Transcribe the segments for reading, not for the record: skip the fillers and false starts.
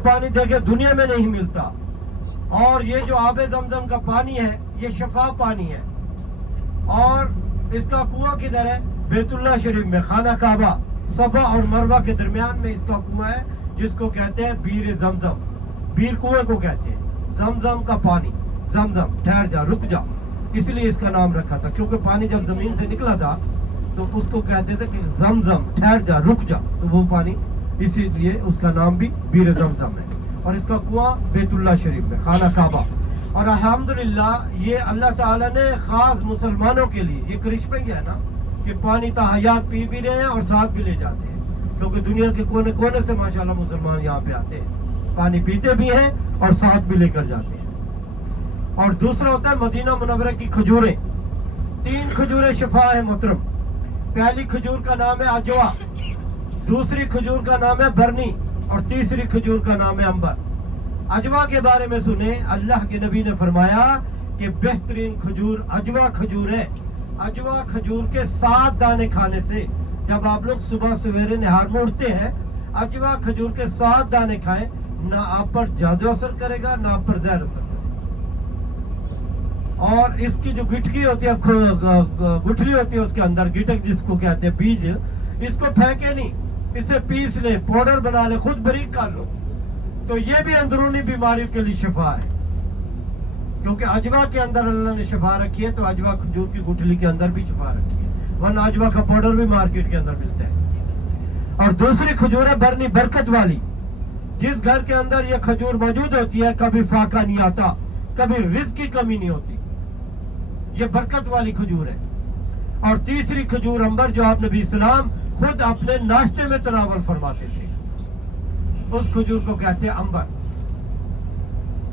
पानी देखे दुनिया में नहीं मिलता। और ये जो आबे जमजम का पानी है ये शफा पानी है। और इसका कुआं किधर है? बैतुल्लाह शरीफ में, खाना काबा, सफा और मरवा के दरमियान में इसका कुआं है, जिसको कहते हैं बीर जमजम। बीर कुएं को कहते हैं, जमजम का पानी। जमजम ठहर जा, रुक जा, इसलिए इसका नाम रखा था, क्योंकि पानी जब जमीन से निकला था तो उसको कहते थे कि जमजम, ठहर जा, रुक जा, तो वो पानी, इसीलिए उसका नाम भी बीर जमजम है। और इसका कुआं बैतुल्लाह शरीफ में, खाना काबा। और अल्हम्दुलिल्लाह ये अल्लाह ताला ने खास मुसलमानों के लिए ये करिश्मा किया है ना कि पानी ताहयात पी भी रहे हैं और साथ भी ले जाते हैं, क्योंकि दुनिया के कोने कोने से माशाल्लाह मुसलमान यहाँ पे आते हैं, पानी पीते भी हैं और साथ भी लेकर जाते हैं। और दूसरा होता है मदीना मुनव्वरा की खजूरें। 3 खजूरें शफा है मोहतरम। पहली खजूर का नाम है अजवा, दूसरी खजूर का नाम है बरनी और तीसरी खजूर का नाम है अंबर। अजवा के बारे में सुने, अल्लाह के नबी ने फरमाया कि बेहतरीन खजूर अजवा खजूर है। अजवा खजूर के 7 दाने खाने से, जब आप लोग सुबह सवेरे निहार में उठते हैं, अजवा खजूर के 7 दाने खाएं, ना आप पर जादू असर करेगा ना आप पर जहर असर करेगा। और इसकी जो गिटकी होती है, गुठली होती है उसके अंदर, गिटक जिसको कहते हैं, बीज, इसको फेंके नहीं, इसे पीस ले, पाउडर बना ले, खुद बारीक कर लो, तो ये भी अंदरूनी बीमारियों के लिए शिफा है। क्योंकि अजवा के अंदर अल्लाह ने शिफा रखी है, तो अजवा खजूर की गुठली के अंदर भी शिफा रखी है, वरना अजवा का पाउडर भी मार्केट के अंदर मिलता है। और दूसरी खजूर है बरनी, बरकत वाली। जिस घर के अंदर ये खजूर मौजूद होती है, कभी फाका नहीं आता, कभी रिज्क की कमी नहीं होती, ये बरकत वाली खजूर है। और तीसरी खजूर अंबर, जो आप नबी सलाम खुद अपने नाश्ते में तनावल फरमाते थे, उस खजूर को कहते हैं अंबर।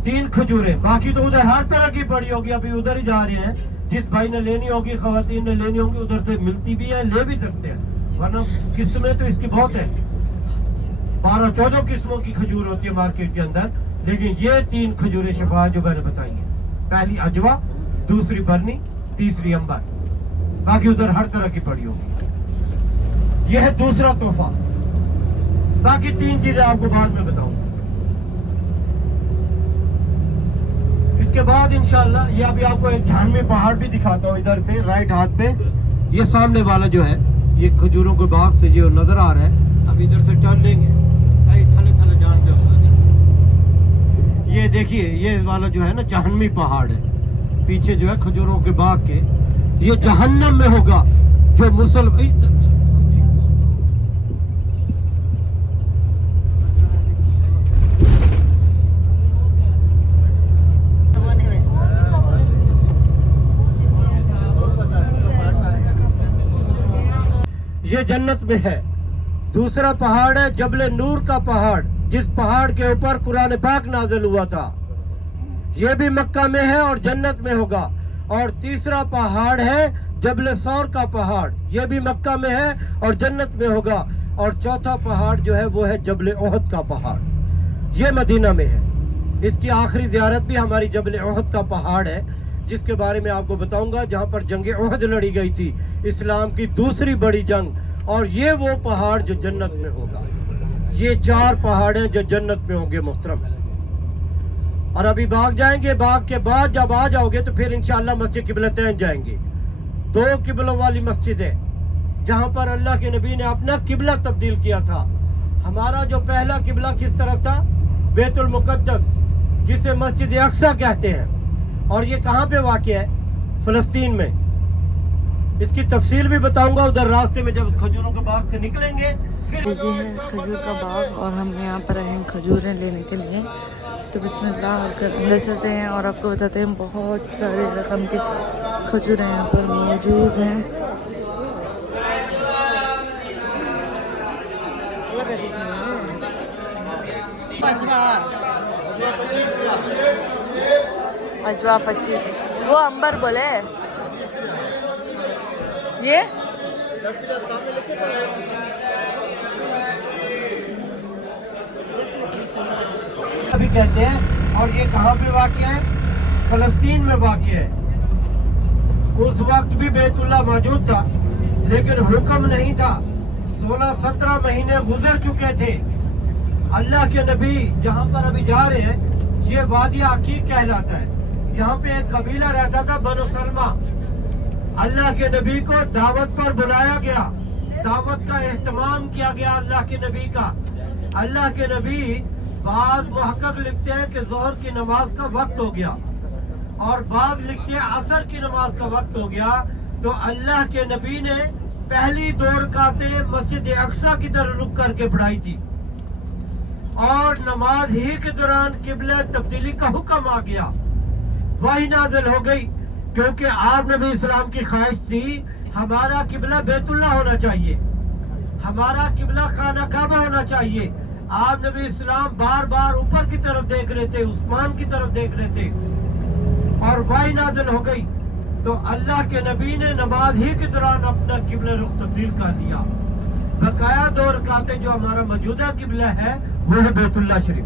3 खजूरें, बाकी तो उधर हर तरह की पड़ी होगी, अभी उधर ही जा रहे हैं, जिस भाई ने लेनी होगी, खवातीन ने लेनी होगी, उधर से मिलती भी है, ले भी सकते हैं, वरना किस्में तो इसकी बहुत है, 12-14 किस्मों की खजूर होती है मार्केट के अंदर। लेकिन ये 3 खजूरें शफा जो मैंने बताई है, पहली अजवा, दूसरी बरनी, तीसरी अंबर, बाकी उधर हर तरह की पड़ी होगी। यह है दूसरा तोहफा। बाकी 3 चीजें आपको बाद में बताऊंगा। इसके बाद इंशाअल्लाह ये अभी आपको एक झानवी पहाड़ भी दिखाता हूँ, इधर से राइट हाथ पे, ये सामने वाला जो है, ये खजूरों के बाग से जो नजर आ रहा है, अब इधर से टर्न लेंगे, थले थले जान दो। ये देखिए, ये वाला जो है ना झानवी पहाड़ है, पीछे जो है खजूरों के बाग के, ये जहन्नम में होगा जो मुसलमान। ये जन्नत में है। दूसरा पहाड़ है जबले नूर का पहाड़, जिस पहाड़ के ऊपर कुरान पाक नाज़िल हुआ था, ये भी मक्का में है और जन्नत में होगा। और तीसरा पहाड़ है जबले सौर का पहाड़, ये भी मक्का में है और जन्नत में होगा। और चौथा पहाड़ जो है वो है जबले ओहद का पहाड़, ये मदीना में है। इसकी आखिरी ज़ियारत भी हमारी जबले ओहद का पहाड़ है, जिसके बारे में आपको बताऊंगा, जहां पर जंग ओहद लड़ी गई थी, इस्लाम की दूसरी बड़ी जंग। और ये वो पहाड़ जो जन्नत में होगा। ये 4 पहाड़ हैं जो जन्नत में होंगे मोहतरम। और अभी बाग जाएंगे, बाग के बाद जब आ जाओगे तो फिर इंशाअल्लाह मस्जिद किबलतैन जाएंगे। 2 किबलों वाली मस्जिद है, जहां पर अल्लाह के नबी ने अपना किबला तब्दील किया था। हमारा जो पहला किबला किस तरफ था? बैतुल मुक़द्दस, जिसे मस्जिद अक्सा कहते हैं। और ये कहाँ पे वाक़ है? फ़लस्तीन में। इसकी तफसील भी बताऊंगा उधर रास्ते में जब खजूरों के बाग से निकलेंगे। ये है खजूर का बाग और हम यहाँ पर आए हैं खजूरें लेने के लिए। तो बिस्मिल्लाह कर अंदर चलते हैं और आपको बताते हैं बहुत सारे रकम के खजूरें यहाँ पर मौजूद हैं। अजवा 25, वो अंबर बोले, ये अभी कहते हैं। और ये कहाँ पे वाक़ है? फ़लस्तीन में वाक़ है। उस वक्त भी बैतुल्लाह मौजूद था, लेकिन हुक्म नहीं था। 16-17 महीने गुजर चुके थे अल्लाह के नबी जहाँ पर अभी जा रहे हैं ये वादी अकीक कहलाता है। यहाँ पे एक कबीला रहता था बनु सलमा। अल्लाह के नबी को दावत पर बुलाया गया, दावत का एहतमाम किया गया अल्लाह के नबी का। अल्लाह के नबी बाद मुहक्किक लिखते हैं कि जोहर की नमाज का वक्त हो गया और बाद लिखते हैं असर की नमाज का वक्त हो गया। तो अल्लाह के नबी ने पहली 2 रकातें मस्जिद अक्सा की तरफ रुक करके पढ़ाई थी और नमाज ही के दौरान किबला तब्दीली का हुक्म आ गया, वही नाज़िल हो गई। क्योंकि आप नबी इस्लाम की ख्वाहिश थी हमारा किबला बैतुल्ला होना चाहिए, हमारा किबला खाना काबा होना चाहिए। आप नबी इस्लाम बार बार ऊपर की तरफ देख रहे थे, उस्मान की तरफ देख रहे थे और वही नाज़िल हो गई। तो अल्लाह के नबी ने नमाज ही के दौरान अपना किबला रुख तब्दील कर दिया। बकाया 2 रकातें जो हमारा मौजूदा किबला है वो है बैतुल्ला शरीफ।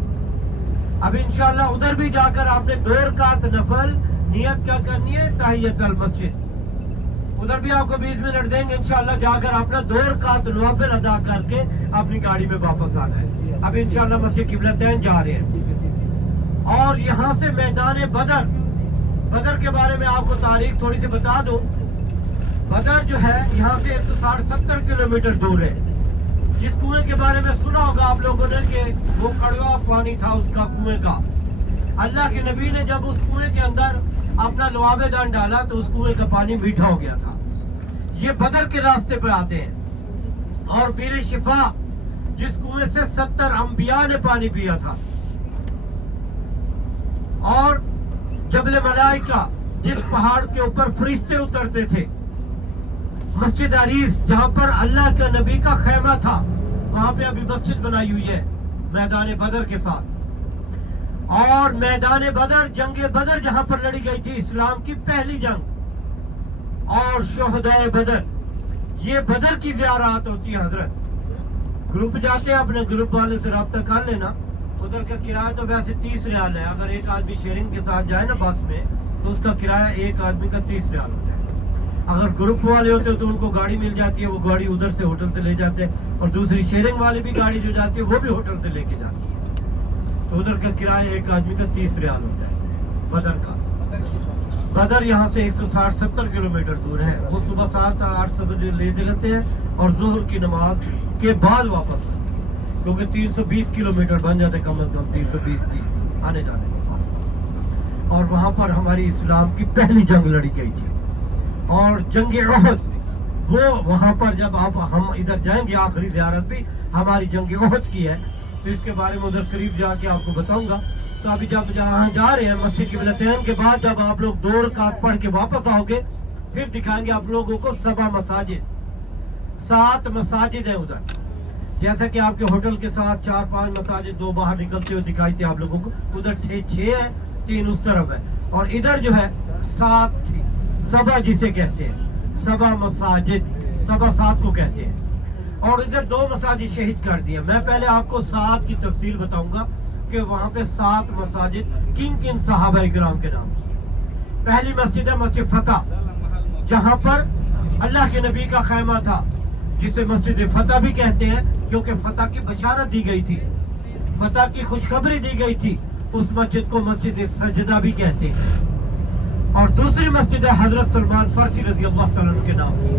अब इंशाल्लाह उधर भी जाकर आपने 2 रकात नफल नियत क्या करनी है, ताहियतुल मस्जिद। उधर भी आपको 20 मिनट देंगे इंशाल्लाह, जाकर आपने 2 रकात नवाफिल अदा करके अपनी गाड़ी में वापस आना है। अब इंशाल्लाह मस्जिद किबलतैन जा रहे हैं और यहाँ से मैदान बदर के बारे में आपको तारीख थोड़ी सी बता दूं। बदर जो है यहाँ से 160-70 किलोमीटर दूर है। जिस कुएं के बारे में सुना होगा आप लोगों ने कि वो कड़वा पानी था उसका कुएं का। अल्लाह के नबी ने जब उस कुएं के अंदर अपना लुआबेदान डाला तो उस कुएं का पानी मीठा हो गया था। ये बदर के रास्ते पे आते हैं। और बीर शिफा जिस कुएं से 70 अंबिया ने पानी पिया था, और जबल मलाइका जिस पहाड़ के ऊपर फरिश्ते उतरते थे, मस्जिद अरीस जहाँ पर अल्लाह के नबी का खैमा था, वहाँ पे अभी मस्जिद बनाई हुई है मैदान बदर के साथ। और मैदान बदर, जंग बदर जहाँ पर लड़ी गई थी, इस्लाम की पहली जंग। और शोहदाए बदर, ये बदर की ज़ियारत होती है हजरत। ग्रुप जाते हैं, अपने ग्रुप वाले से रब्ता कर लेना। उधर का किराया तो वैसे 30 रियाल है। अगर एक आदमी शेयरिंग के साथ जाए ना बस में तो उसका किराया एक आदमी का 30 रियाल होता है। अगर ग्रुप वाले होते हैं तो उनको गाड़ी मिल जाती है, वो गाड़ी उधर से होटल से ले जाते हैं, और दूसरी शेयरिंग वाली भी गाड़ी जो जाती है वो भी होटल से लेके जाती है। तो उधर का किराया एक आदमी का 30 रियाल होता है बदर का। बदर यहाँ से 160-70 किलोमीटर दूर है। वो सुबह 7-8 बजे ले जाते हैं और जोहर की नमाज के बाद वापस, क्योंकि 320 किलोमीटर बन जाते कम से कम, 320-30 आने जाने के पास। और वहाँ पर हमारी इस्लाम की पहली जंग लड़ी गई थी। और जंग उहद, वो वहाँ पर जब हम इधर जाएंगे, आखिरी ज़ियारत भी हमारी जंग उहद की है, तो इसके बारे में उधर करीब जाके आपको बताऊंगा। तो अभी जब जहाँ जा रहे हैं मस्जिद किबलतैन के बाद जब आप लोग 2 रकात पढ़ के वापस आओगे, फिर दिखाएंगे आप लोगों को 7 मसाजिद है उधर। जैसा कि आपके होटल के साथ 4-5 मसाजिद 2 बाहर निकलते हुए दिखाई थी आप लोगों को, उधर 6 है, 3 उस तरफ है, और इधर जो है 7 थी। सबा जिसे कहते हैं, सबा मसाजिद, सबा 7 को कहते हैं। और इधर 2 मसाजिद शहीद कर दिए। मैं पहले आपको 7 की तफसील बताऊंगा कि वहाँ पे 7 मसाजिद किन किन सहाबा इकराम के नाम की। पहली मस्जिद है मस्जिद फतह, जहाँ पर अल्लाह के नबी का खैमा था, जिसे मस्जिद फतह भी कहते हैं, क्योंकि फतह की बशारत दी गई थी, फतह की खुशखबरी दी गई थी। उस मस्जिद को मस्जिद सजदा भी कहते हैं। और दूसरी मस्जिद है हजरत सलमान फारसी रजी अल्लाह तआला अन्हु के नाम की,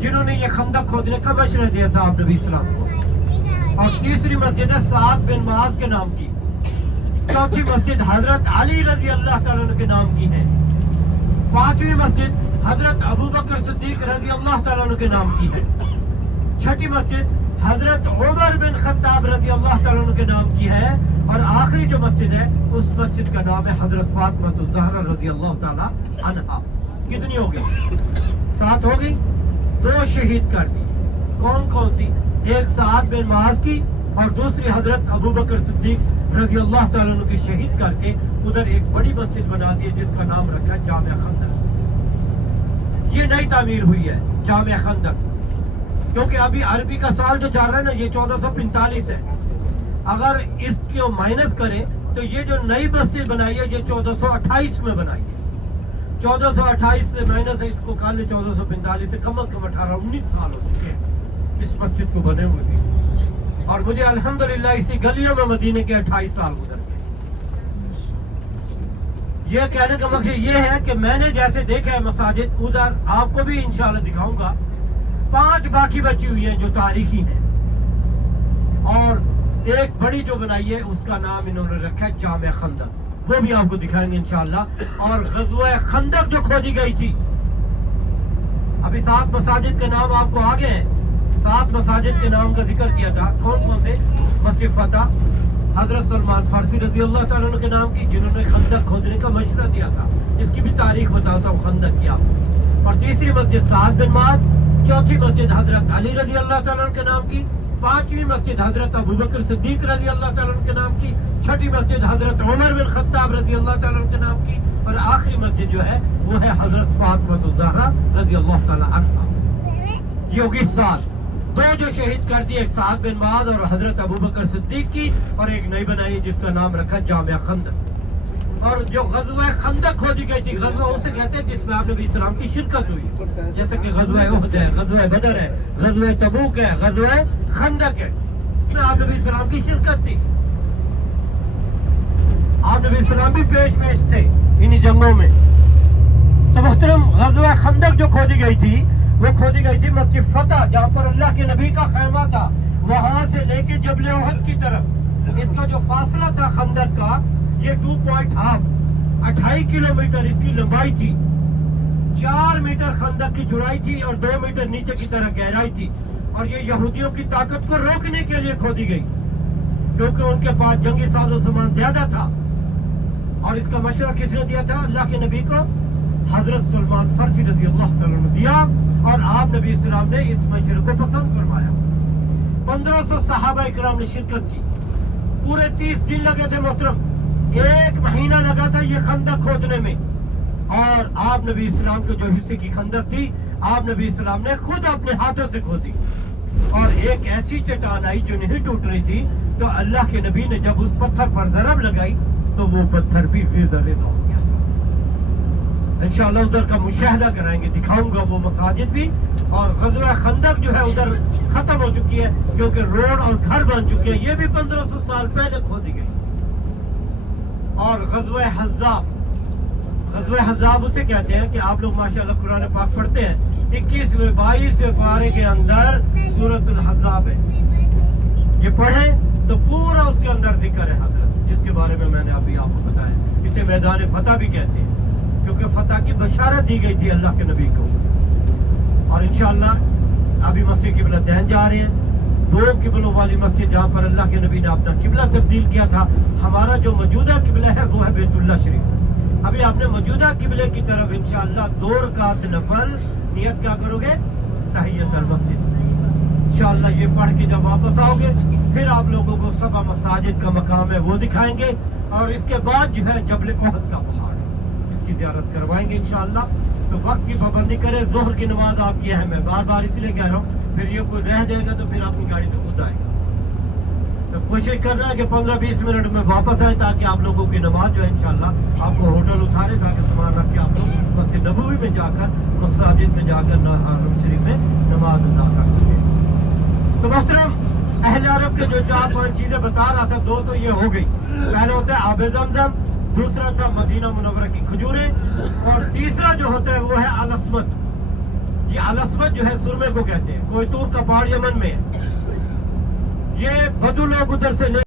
जिन्होंने ये खंदक खोदने का मशवरा दिया था आप नबी इस्लाम को। और तीसरी मस्जिद है साद बिन मुआज के नाम की। चौथी मस्जिद हजरत अली रजी अल्लाह तआला अन्हु के नाम की है। 5वीं मस्जिद हजरत अबू बकर सिद्दीक रजी अल्लाह तआला अन्हु के नाम की है। 6ठी मस्जिद हजरत उमर बिन खत्ताब रजी अल्लाह तआला अन्हु के नाम की है। और आखिरी जो मस्जिद है उस मस्जिद का नाम है हजरत फातिमा ज़हरा रजी अल्लाह तआला अन्हा। कितनी हो गई? 7 हो गई। 2 शहीद कर दी। कौन कौन सी? एक साद बिन मुआज की और दूसरी हजरत अबू बकर सिद्दीक रजी अल्लाह तआला अन्हु की शहीद करके उधर एक बड़ी मस्जिद बना दी है, जिसका नाम रखा है जामिया खंदक। ये नई तामीर हुई है जामिया खंदक, क्योंकि अभी अरबी का साल जो चल रहा है ना, ये 1445 है। अगर इसको माइनस करें तो ये जो नई मस्जिद बनाई है ये 1428 में बनाई है। 1428 से माइनस इसको कर ले 1445 से कम 18-19 साल हो चुके हैं इस मस्जिद को बने हुए भी। اور مجھے الحمدللہ اسی گلیوں میں مدینے کے 28 سال گزر گئے. یہ کہنے کا مقصد یہ ہے کہ میں نے جیسے دیکھا ہے مساجد, ادھر آپ کو بھی انشاءاللہ دکھاؤں گا. 5 باقی بچی ہوئی ہیں جو تاریخی ہیں, اور ایک بڑی جو بنائی ہے اس کا نام انہوں نے رکھا ہے جامع خندق, وہ بھی آپ کو دکھائیں گے انشاءاللہ. اور غزوہ خندق جو کھودی گئی تھی, ابھی 7 مساجد کے نام آپ کو آگے ہیں. 7 مساجد کے نام کا ذکر کیا تھا. کون کون سے؟ مسجد فتح حضرت سلمان فارسی رضی اللہ تعالیٰ عنہ کے نام کی, جنہوں نے خندق کھودنے کا مشورہ دیا تھا. اس کی بھی تاریخ بتاتا ہوں خندق کیا. اور تیسری مسجد سعد بن معاذ, چوتھی مسجد حضرت علی رضی اللہ تعالیٰ عنہ کے نام کی, 5ویں مسجد حضرت ابوبکر صدیق رضی اللہ تعالیٰ عنہ کے نام کی, 6ٹھی مسجد حضرت عمر بن خطاب رضی اللہ تعالیٰ عنہ کے نام کی, اور آخری مسجد جو ہے وہ ہے حضرت فاطمہ الزہرا رضی اللہ تعالیٰ عنہ. یہ ہوگی 7. 2 جو شہید کر دی, ایک سعد بن معاذ اور حضرت ابوبکر صدیق کی, اور ایک نئی بنائی جس کا نام رکھا جامع خندق. اور جو غزوہ خندق کھودی گئی تھی, غزوہ اسے کہتے ہیں جس میں آپ نبی اسلام کی شرکت ہوئی, جیسے کہ غزوہ احد ہے, غزوہ بدر ہے, غزوہ تبوک ہے, غزوہ خندق ہے. اس میں آپ نبی اسلام کی شرکت تھی. آپ نبی اسلام بھی پیش تھے انہی جنگوں میں. تو محترم, غزوہ خندق جو کھودی گئی تھی وہ کھودی گئی تھی مسجد فتح, جہاں پر اللہ کے نبی کا خیمہ تھا, وہاں سے لے کے جبل احد کی طرف. اس کا جو فاصلہ تھا خندق کا, یہ 2.5 کلومیٹر اس کی لمبائی تھی, 4 میٹر خندق کی چوڑائی تھی, اور 2 میٹر نیچے کی طرح گہرائی تھی. اور یہ یہودیوں کی طاقت کو روکنے کے لیے کھودی گئی, کیونکہ ان کے پاس جنگی ساز و سامان زیادہ تھا. اور اس کا مشورہ کس نے دیا تھا؟ اللہ کے نبی کو حضرت سلمان فارسی رضی اللہ تعالیٰ عنہ دیا, اور آپ نبی اسلام نے اس مشورے کو پسند فرمایا. 1500 صحابہ اکرام نے شرکت کی. پورے 30 دن لگے تھے محترم, 1 مہینہ لگا تھا یہ خندق کھودنے میں. اور آپ نبی اسلام کے جو حصے کی خندق تھی, آپ نبی اسلام نے خود اپنے ہاتھوں سے کھودی. اور ایک ایسی چٹان آئی جو نہیں ٹوٹ رہی تھی, تو اللہ کے نبی نے جب اس پتھر پر ضرب لگائی تو وہ پتھر بھی ریزہ ریزہ ہو گیا. انشاءاللہ ادھر کا مشاہدہ کرائیں گے, دکھاؤں گا وہ مساجد بھی. اور غزوہ خندق جو ہے ادھر ختم ہو چکی ہے, کیونکہ روڈ اور گھر بن چکے ہیں. یہ بھی 1500 سال پہلے کھودی گئی. اور غزوہ حزاب, غزوہ حزاب اسے کہتے ہیں کہ آپ لوگ ماشاءاللہ قرآن پاک پڑھتے ہیں, 21ویں 22ویں پارے کے اندر سورۃ الحزاب ہے. یہ پڑھیں تو پورا اس کے اندر ذکر ہے حضرت, جس کے بارے میں نے ابھی آپ کو بتایا. اسے میدان فتح بھی کہتے ہیں, کیونکہ فتح کی بشارت دی گئی تھی اللہ کے نبی کو. اور انشاءاللہ ابھی مسجد قبلہ دین جا رہے ہیں, 2 قبلوں والی مسجد جہاں پر اللہ کے نبی نے اپنا قبلہ تبدیل کیا تھا. ہمارا جو موجودہ قبلہ ہے وہ ہے بیت اللہ شریف. ابھی آپ نے موجودہ قبلے کی طرف انشاءاللہ 2 رکعت نفل نیت کیا کرو گے؟ تحیت المسجد. انشاءاللہ یہ پڑھ کے جب واپس آؤ گے, پھر آپ لوگوں کو 7 مساجد کا مقام ہے وہ دکھائیں گے. اور اس کے بعد جو ہے جبل احد کا پہاڑ, اس کی زیارت کروائیں گے انشاءاللہ. تو وقت کی پابندی کریں. ظہر کی نماز آپ کی ہے, میں بار بار اس لیے کہہ رہا ہوں, پھر یہ کوئی رہ جائے گا تو پھر اپنی گاڑی سے خود آئے گا. تو کوشش کرنا ہے کہ 15-20 منٹ میں واپس آئیں, تاکہ آپ لوگوں کی نماز جو ہے انشاءاللہ آپ کو ہوٹل اتارے, تاکہ سامان رکھ کے آپ لوگ مسجد نبوی میں جا کر, مساجد میں جا کر حرم شریف میں نماز ادا کر سکیں. تو محترم, اہل عرب کے جو 4-5 چیزیں بتا رہا تھا, 2 تو یہ ہو گئی. پہلے ہوتا ہے آب زمزم, دوسرا تھا مدینہ منورہ کی کھجوریں, اور تیسرا جو ہوتا ہے وہ ہے الاسمت. یہ الاسمت جو ہے سرمے کو کہتے ہیں, کوئی تور کا پہاڑ یمن میں ہے. یہ بدو لوگ ادھر سے لے